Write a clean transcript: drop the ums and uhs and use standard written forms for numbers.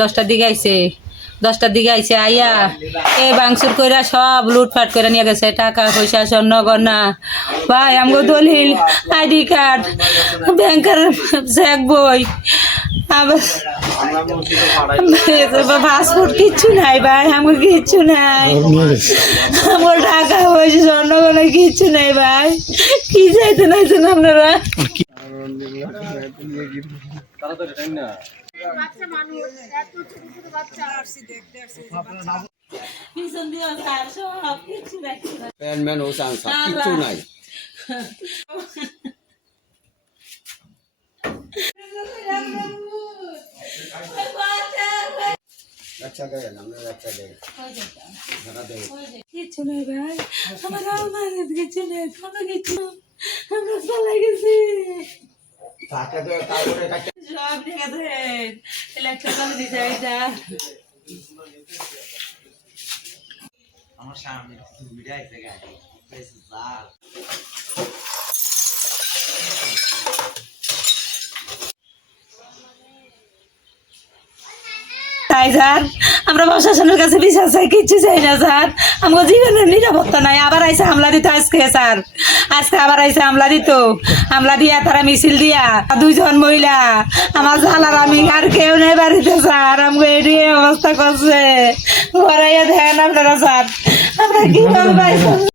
10টার দিকে আইছে 10টার দিকে আইছে আইয়া এই বাংসুর কইরা সব লুটপাট করে নিয়ে গেছে টাকা পয়সা স্বর্ণ গয়না ভাই আমগো দলিল আইডি কার্ড ব্যাংকের চেক বই পাসপোর্ট কিচ্ছু নাই ভাই আমার কিচ্ছু নাই আমার টাকা পয়সা স্বর্ণ গয়না কিচ্ছু নাই ভাই কি চাইতে নাইছেন আপনারা বাচ্চা মানুষ এত ছোট ছোট বাচ্চা আসছে দেখতে আসছে পিছন দিয়ে স্যার সব কিছু দেখতে প্যানম্যান ও চান্স কিছু নাই আচ্ছা দে আমরা আচ্ছা দে ধরা দে কিছু নাই ভাই আমার আমাদের কিছু নেই কোনো কিছু আমরা চলে গেছি টাকা দে তারপরে কাটে সব টাকা দেন ইলেকশন করে দিতে এটা আমার সামনে ভিডিও আইছে গাড়ি পেছে জাল তাই স্যার আমরা প্রশাসনের কাছে বিচার চাই কিচ্ছু চাই না স্যার আমার জীবনের নিরাপত্তা নাই আবার আইসে হামলা দিত আজকে স্যার আজকে আবার আইসে হামলা দিত হামলা দিয়া তারা মিছিল দিয়া 2 জন মহিলা আমার জালার আমি আর কেউ নেই বাড়িতে স্যার আমাকে এটি অবস্থা করছে ঘরাইয়া দেখেন আপনারা স্যার আমরা কিভাবে পাইছি